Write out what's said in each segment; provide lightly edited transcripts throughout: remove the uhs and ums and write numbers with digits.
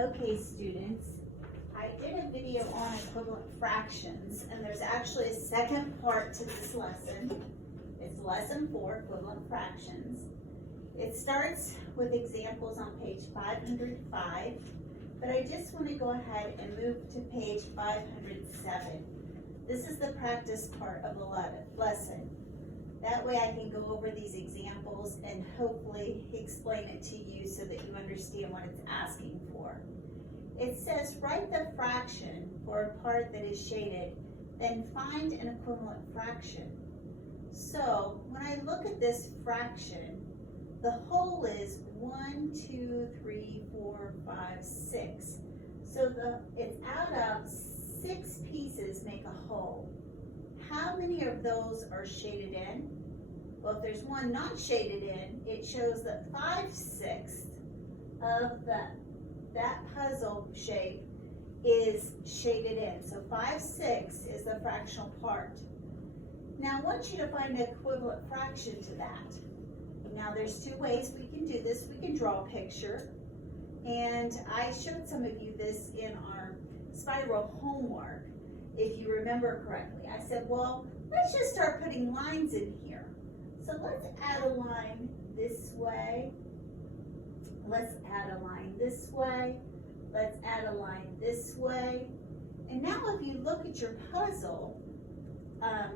Okay, students, I did a video on equivalent fractions, and there's actually a second part to this lesson. It's lesson 4, equivalent fractions. It starts with examples on page 505, but I just want to go ahead and move to page 507. This is the practice part of the lesson. That way I can go over these examples and hopefully explain it to you so that you understand what it's asking for. It says, write the fraction for a part that is shaded, then find an equivalent fraction. So when I look at this fraction, the whole is 1, 2, 3, 4, 5, 6. So it's out of 6 pieces make a whole. How many of those are shaded in? Well, if there's one not shaded in, it shows that 5/6 of that puzzle shape is shaded in. So 5/6 is the fractional part. Now I want you to find an equivalent fraction to that. Now there's 2 ways we can do this. We can draw a picture, and I showed some of you this in our spiral homework. If you remember correctly, I said, well, let's just start putting lines in here. So let's add a line this way. Let's add a line this way. Let's add a line this way. And now if you look at your puzzle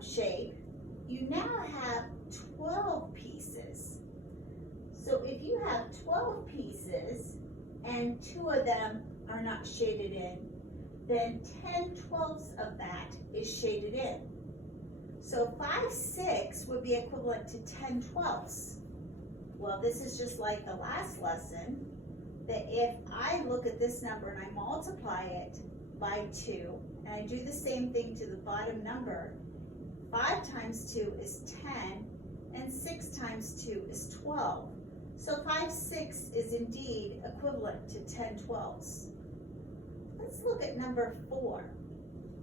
shape, you now have 12 pieces. So if you have 12 pieces and 2 of them are not shaded in, then 10/12 of that is shaded in. So 5/6 would be equivalent to 10/12. Well, this is just like the last lesson, that if I look at this number and I multiply it by 2, and I do the same thing to the bottom number, 5 times 2 is 10, and 6 times 2 is 12. So 5/6 is indeed equivalent to 10/12. Let's look at number 4.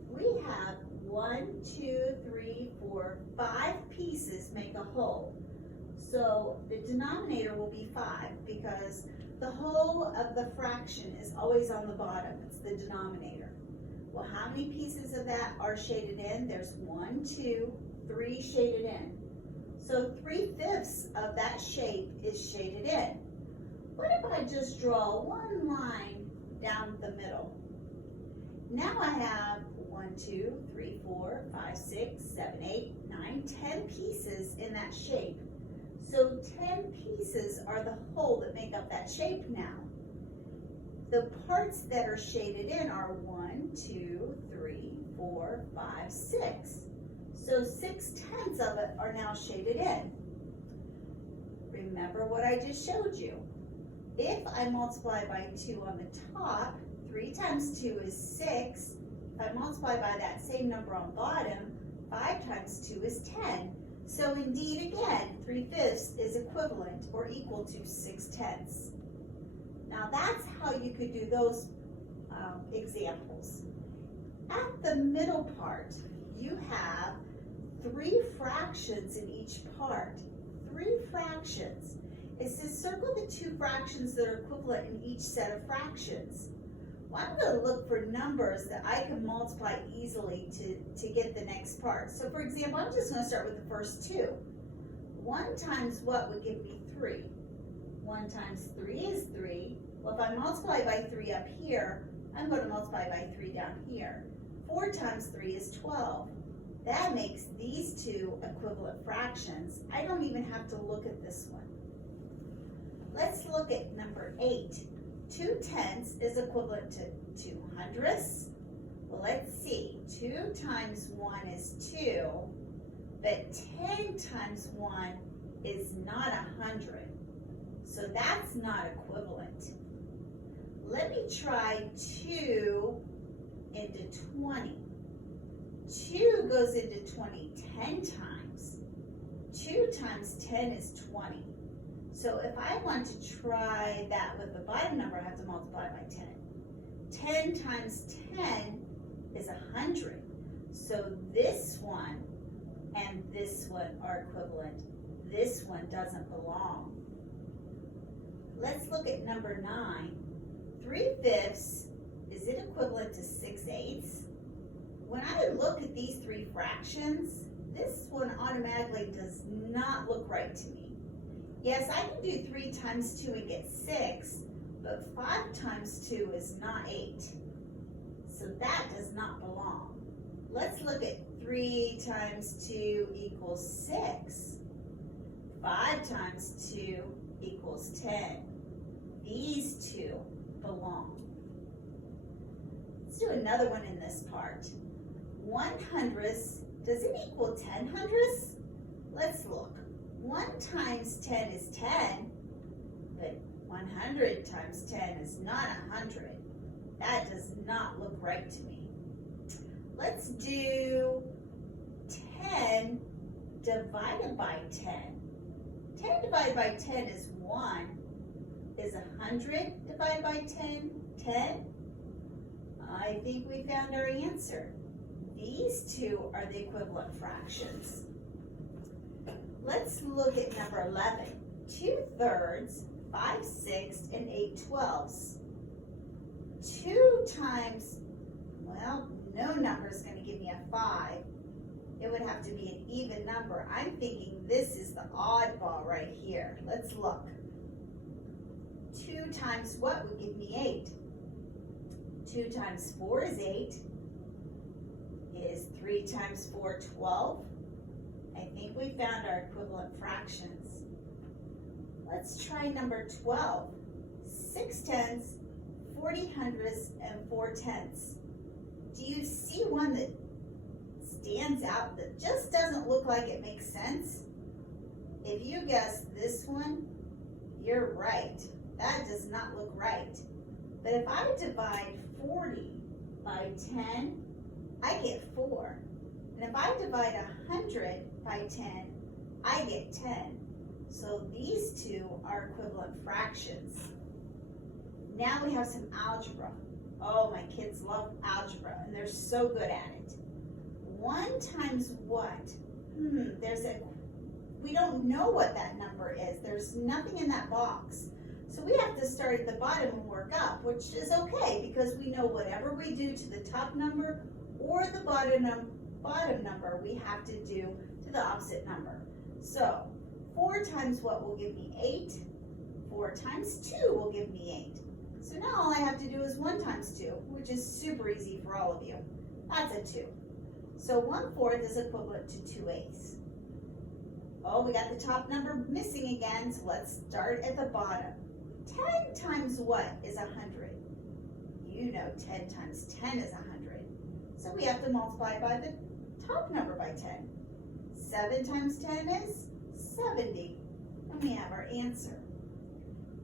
We have 1, 2, 3, 4, 5 pieces make a whole. So the denominator will be 5 because the whole of the fraction is always on the bottom. It's the denominator. Well, how many pieces of that are shaded in? There's 1, 2, 3 shaded in. So 3/5 of that shape is shaded in. What if I just draw one line down the middle? Now I have 1, 2, 3, 4, 5, 6, 7, 8, 9, 10 pieces in that shape. So 10 pieces are the whole that make up that shape now. The parts that are shaded in are 1, 2, 3, 4, 5, 6. So 6/10 of it are now shaded in. Remember what I just showed you. If I multiply by 2 on the top, 3 times 2 is 6. If I multiply by that same number on bottom, 5 times 2 is 10. So indeed, again, 3/5 is equivalent or equal to 6/10. Now that's how you could do those examples. At the middle part, you have 3 fractions in each part. 3 fractions. It says circle the 2 fractions that are equivalent in each set of fractions. Well, I'm going to look for numbers that I can multiply easily to get the next part. So for example, I'm just going to start with the first 2. 1 times what would give me 3? 1 times 3 is 3. Well, if I multiply by 3 up here, I'm going to multiply by 3 down here. 4 times 3 is 12. That makes these 2 equivalent fractions. I don't even have to look at this one. Let's look at number 8. 2/10 is equivalent to 2/100. Well, let's see. 2 times 1 is 2, but 10 times 1 is not 100. So that's not equivalent. Let me try 2 into 20. 2 goes into 20 10 times. 2 times 10 is 20. So if I want to try that with the bottom number, I have to multiply by 10. 10 times 10 is 100. So this one and this one are equivalent. This one doesn't belong. Let's look at number 9. 3/5, is it equivalent to 6/8? When I look at these three fractions, this one automatically does not look right to me. Yes, I can do 3 times 2 and get 6, but 5 times 2 is not 8. So that does not belong. Let's look at 3 times 2 equals 6. 5 times 2 equals 10. These two belong. Let's do another one in this part. 1/100, does it equal 10/100? Let's look. 1 times 10 is 10, but 100 times 10 is not 100. That does not look right to me. Let's do 10 divided by 10. 10 divided by 10 is 1. Is 100 divided by 10, 10? I think we found our answer. These two are the equivalent fractions. Let's look at number 11. 2/3, 5/6, and 8/12. 2 times, well, no number is going to give me a 5. It would have to be an even number. I'm thinking this is the oddball right here. Let's look. 2 times what would give me 8? 2 times 4 is 8. Is 3 times 4 12? I think we found our equivalent fractions. Let's try number 12. 6/10, 40/100, and 4/10. Do you see one that stands out that just doesn't look like it makes sense? If you guess this one, you're right. That does not look right. But if I divide 40 by 10, I get 4. And if I divide 100 by 10, I get 10. So these two are equivalent fractions. Now we have some algebra. Oh, my kids love algebra, and they're so good at it. 1 times what? We don't know what that number is. There's nothing in that box. So we have to start at the bottom and work up, which is okay because we know whatever we do to the top number or the bottom number, we have to do to the opposite number. So 4 times what will give me 8? 4 times 2 will give me 8. So now all I have to do is 1 times 2, which is super easy for all of you. That's a 2. So 1/4 is equivalent to 2/8. Oh, we got the top number missing again, so let's start at the bottom. 10 times what is 100? You know 10 times 10 is 100. So we have to multiply by the top number by 10. 7 times 10 is 70. And we have our answer.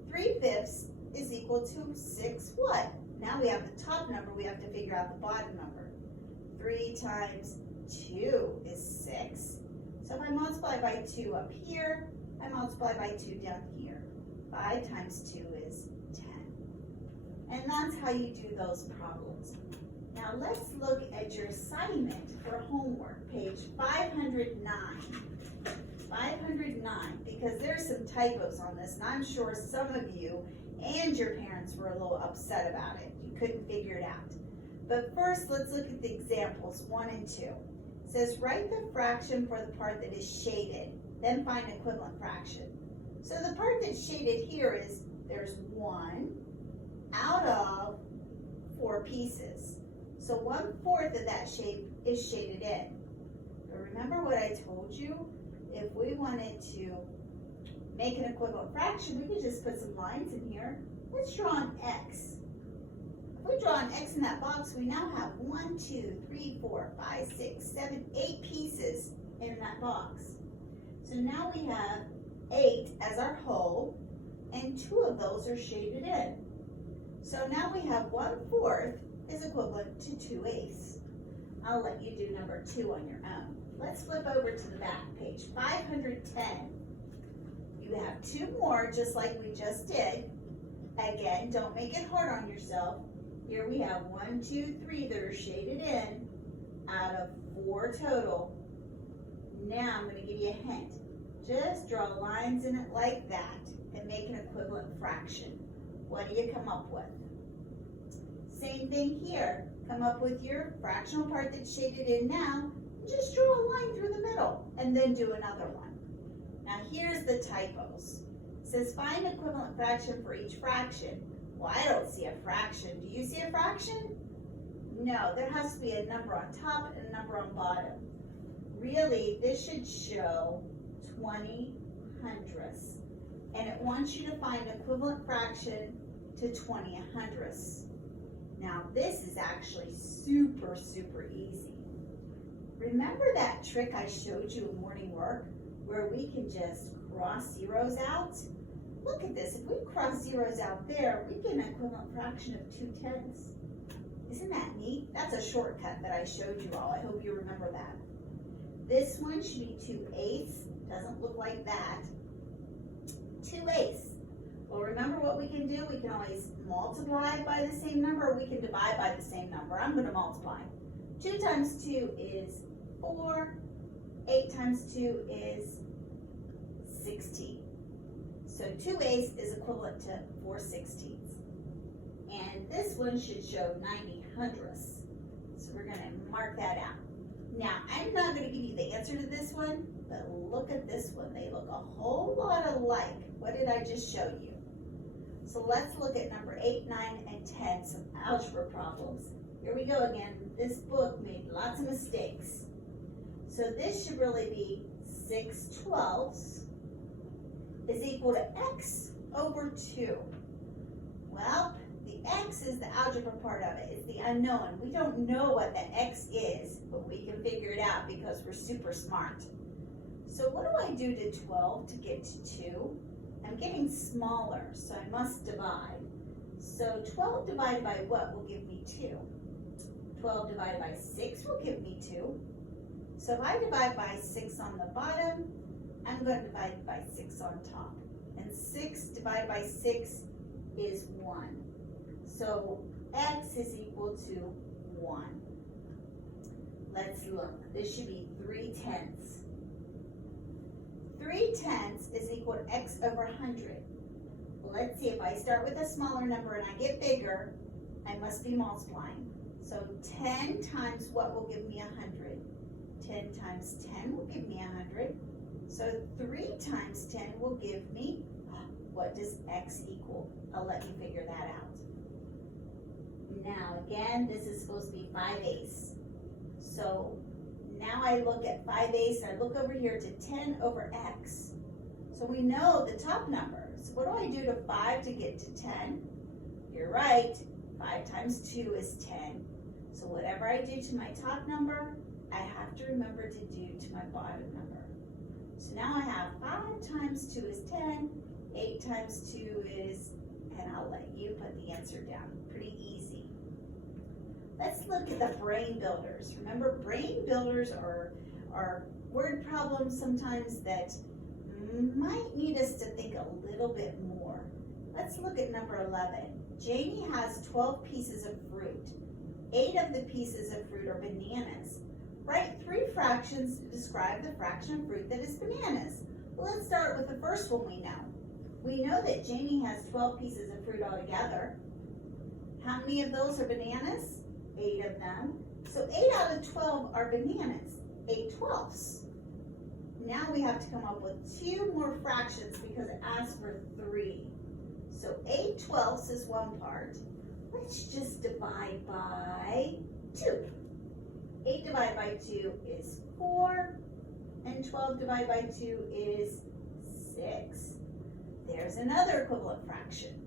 3/5 is equal to 6 what? Now we have the top number, we have to figure out the bottom number. 3 times 2 is 6. So if I multiply by 2 up here, I multiply by 2 down here. 5 times 2 is 10. And that's how you do those problems. Now let's look at your assignment for homework, page 509. 509, because there's some typos on this, and I'm sure some of you and your parents were a little upset about it. You couldn't figure it out. But first, let's look at the examples 1 and 2. It says, write the fraction for the part that is shaded, then find equivalent fraction. So the part that's shaded here is, there's 1 out of 4 pieces. So 1/4 of that shape is shaded in. But remember what I told you? If we wanted to make an equivalent fraction, we could just put some lines in here. Let's draw an X. If we draw an X in that box, we now have 1, 2, 3, 4, 5, 6, 7, 8 pieces in that box. So now we have 8 as our whole, and 2 of those are shaded in. So now we have 1/4 is equivalent to 2/8. I'll let you do number 2 on your own. Let's flip over to the back page, 510. You have 2 more, just like we just did. Again, don't make it hard on yourself. Here we have 1, 2, 3 that are shaded in out of 4 total. Now I'm going to give you a hint. Just draw lines in it like that and make an equivalent fraction. What do you come up with? Same thing here. Come up with your fractional part that's shaded in now, and just draw a line through the middle, and then do another one. Now here's the typos. It says find equivalent fraction for each fraction. Well, I don't see a fraction. Do you see a fraction? No, there has to be a number on top and a number on bottom. Really, this should show 20 hundredths. And it wants you to find equivalent fraction to 20 hundredths. Now this is actually super, super easy. Remember that trick I showed you in morning work where we can just cross zeros out? Look at this, if we cross zeros out there, we get an equivalent fraction of 2/10. Isn't that neat? That's a shortcut that I showed you all. I hope you remember that. This one should be 2/8. Doesn't look like that. 2/8. Well, remember what we can do? We can always multiply by the same number, or we can divide by the same number. I'm going to multiply. 2 times 2 is 4. 8 times 2 is 16. So 2/8 is equivalent to 4/16. And this one should show 90 hundredths. So we're going to mark that out. Now, I'm not going to give you the answer to this one, but look at this one. They look a whole lot alike. What did I just show you? So let's look at number 8, 9, and 10, some algebra problems. Here we go again. This book made lots of mistakes. So this should really be 6/12 is equal to x over 2. Well, the x is the algebra part of it. It's the unknown. We don't know what the x is, but we can figure it out because we're super smart. So what do I do to 12 to get to 2? I'm getting smaller, so I must divide. So 12 divided by what will give me 2? 12 divided by 6 will give me 2. So if I divide by 6 on the bottom, I'm going to divide by 6 on top. And 6 divided by 6 is 1. So x is equal to 1. Let's look. This should be 3/10. 3/10 is equal to x over 100. Well, let's see, if I start with a smaller number and I get bigger, I must be multiplying. So 10 times what will give me 100? 10 times 10 will give me 100. So 3 times 10 will give me, what does x equal? I'll let you figure that out. Now again, this is supposed to be 5/8. So now I look at 5/8, I look over here to 10 over x. So we know the top number. So what do I do to 5 to get to 10? You're right, 5 times 2 is 10. So whatever I do to my top number, I have to remember to do to my bottom number. So now I have 5 times 2 is 10, 8 times 2 is, and I'll let you put the answer down. Pretty easy. Let's look at the brain builders. Remember, brain builders are word problems sometimes that might need us to think a little bit more. Let's look at number 11. Jamie has 12 pieces of fruit. 8 of the pieces of fruit are bananas. Write 3 fractions to describe the fraction of fruit that is bananas. Well, let's start with the first one we know. We know that Jamie has 12 pieces of fruit altogether. How many of those are bananas? 8 of them. So 8 out of 12 are bananas, 8/12. Now we have to come up with 2 more fractions because it asks for 3. So 8/12 is one part. Let's just divide by 2. 8 divided by 2 is 4, and 12 divided by 2 is 6. There's another equivalent fraction.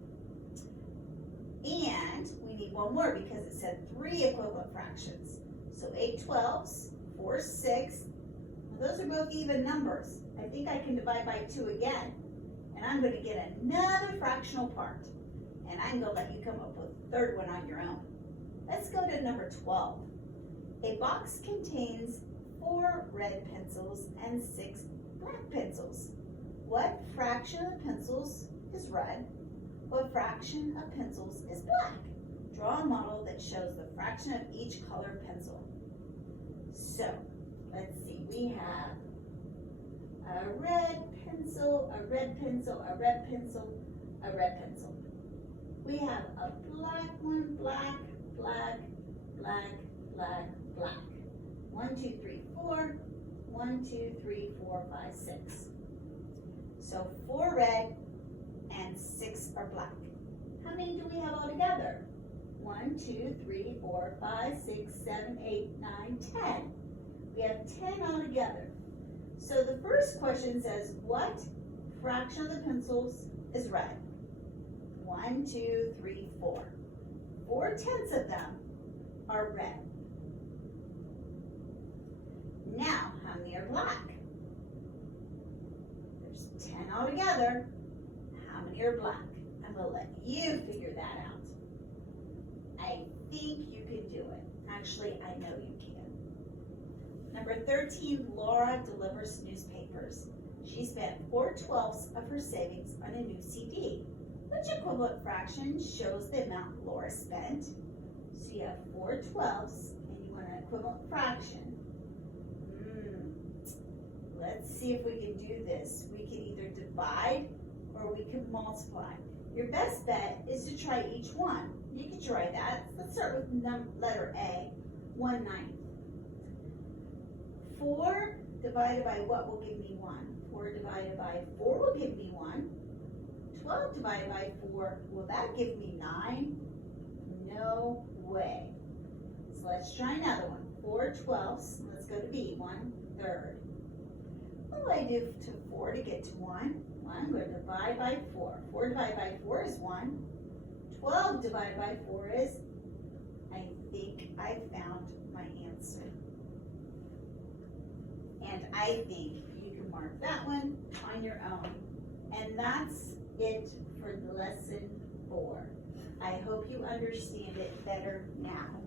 And we need one more because it said 3 equivalent fractions. So 8/12, 4, 6. Well, those are both even numbers. I think I can divide by 2 again. And I'm going to get another fractional part. And I'm going to let you come up with a third one on your own. Let's go to number 12. A box contains 4 red pencils and 6 black pencils. What fraction of pencils is red? What fraction of pencils is black? Draw a model that shows the fraction of each colored pencil. So, let's see, we have a red pencil, a red pencil, a red pencil, a red pencil. We have a black one, black, black, black, black, black. 1, 2, 3, 4. 1, 2, 3, 4, 5, 6. So 4 red and 6 are black. How many do we have all together? 1, 2, 3, 4, 5, 6, 7, 8, 9, 10. We have 10 all together. So the first question says, what fraction of the pencils is red? 1, 2, 3, 4. 4/10 of them are red. Now, how many are black? There's 10 altogether. How many are black? I'm going to let you figure that out. I think you can do it. Actually, I know you can. Number 13, Laura delivers newspapers. She spent 4/12 of her savings on a new CD. Which equivalent fraction shows the amount Laura spent? So you have 4/12 and you want an equivalent fraction. Let's see if we can do this. We can either divide or we can multiply. Your best bet is to try each one. You can try that. Let's start with letter A, 1/9. 4 divided by what will give me 1? 4 divided by 4 will give me 1. 12 divided by 4, will that give me 9? No way. So let's try another one. 4/12. Let's go to B, 1/3. What do I do to 4 to get to 1? Well, I'm going to divide by 4. 4 divided by 4 is 1. 12 divided by 4 is, I think I found my answer. And I think you can mark that one on your own. And that's it for lesson 4. I hope you understand it better now.